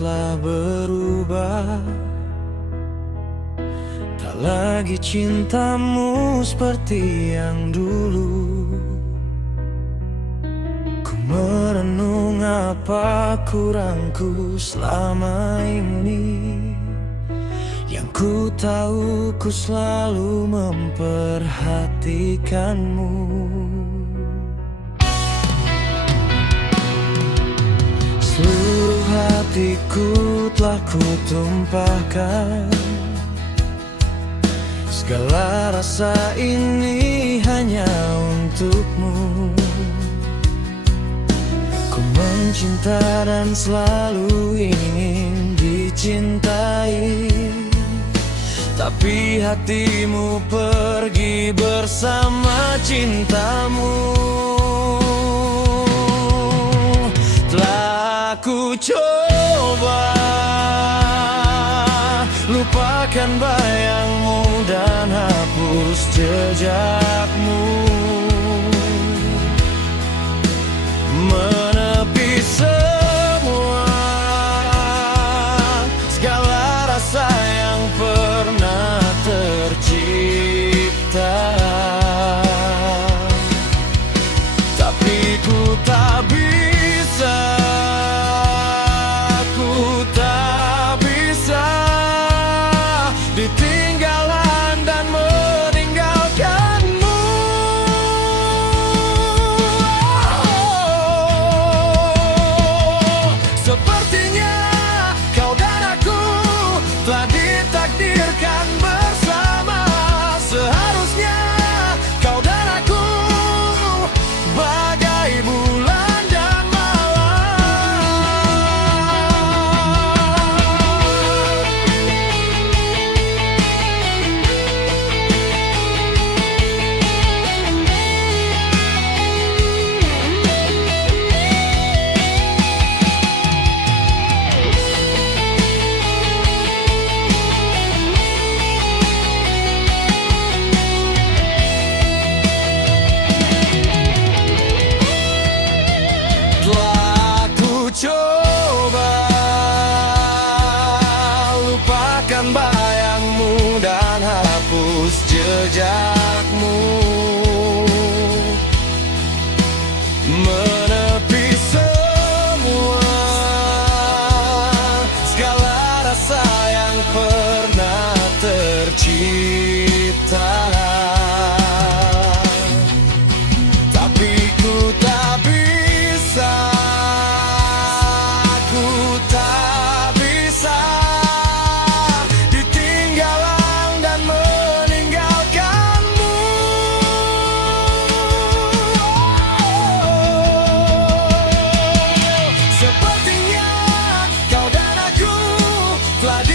telah berubah. Tak lagi cintamu seperti yang dulu. Ku merenung apa kurangku selama ini. Yang ku tahu ku selalu memperhatikanmu. Seluruh hatiku telah ku tumpahkan. Segala rasa ini hanya untukmu. Ku mencinta dan selalu ingin dicintai. Tapi hatimu pergi bersama cintamu. Telah ku coba lupakan bayangmu dan hapus jejakmu. Menepi semua segala rasa yang pernah tercipta. Tapi ku tak bisa, ku tak bisa ditinggalan dan meninggalkanmu. Sepertinya kau dan aku telah ditakdirkan bersama. Seharusnya kau dan aku bagai bulan dan malam. Telah ku coba lupakan bayangmu dan hapus jejakmu. Menepi semua segala rasa yang pernah tercipta. Tapi ku tak bisa, ku tak bisa ditinggalan dan meninggalkanmu. Sepertinya kau dan aku telah